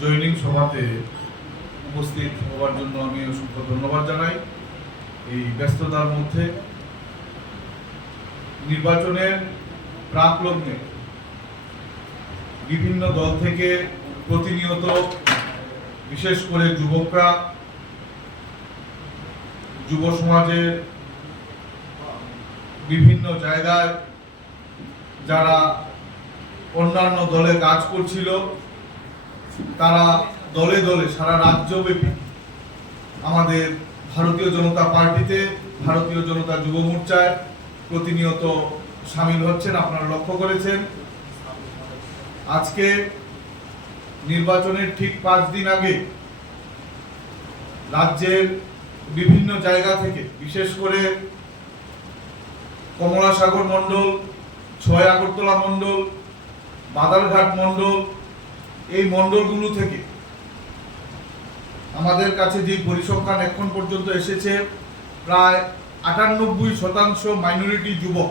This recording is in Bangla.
জয়নিং সভাতে উপস্থিত হওয়ার জন্য আমি অসংখ্য ধন্যবাদ জানাই। এই ব্যস্ততার মধ্যে নির্বাচনের প্রাক লগ্নে বিভিন্ন দল থেকে প্রতিনিয়ত, বিশেষ করে যুবকরা, যুব সমাজের বিভিন্ন জায়গায় যারা অন্যান্য দলে কাজ করছিল তারা দলে দলে, সারা রাজ্যব্যাপী আমাদের ভারতীয় জনতা পার্টিতে, ভারতীয় জনতা যুব মোর্চায় প্রতিনিয়ত সামিল হচ্ছেন, আপনারা লক্ষ্য করেছেন। আজকে নির্বাচনের ঠিক পাঁচ দিন আগে রাজ্যের বিভিন্ন জায়গা থেকে, বিশেষ করে কমলাসাগর মণ্ডল, ছয় আগরতলা মণ্ডল, বাদারঘাট মণ্ডল এই মণ্ডলগুলো থেকে। আমাদের কাছে যে পরিসংখ্যান এখন পর্যন্ত এসেছে, প্রায় আটানব্বই শতাংশ মাইনরিটি যুবক।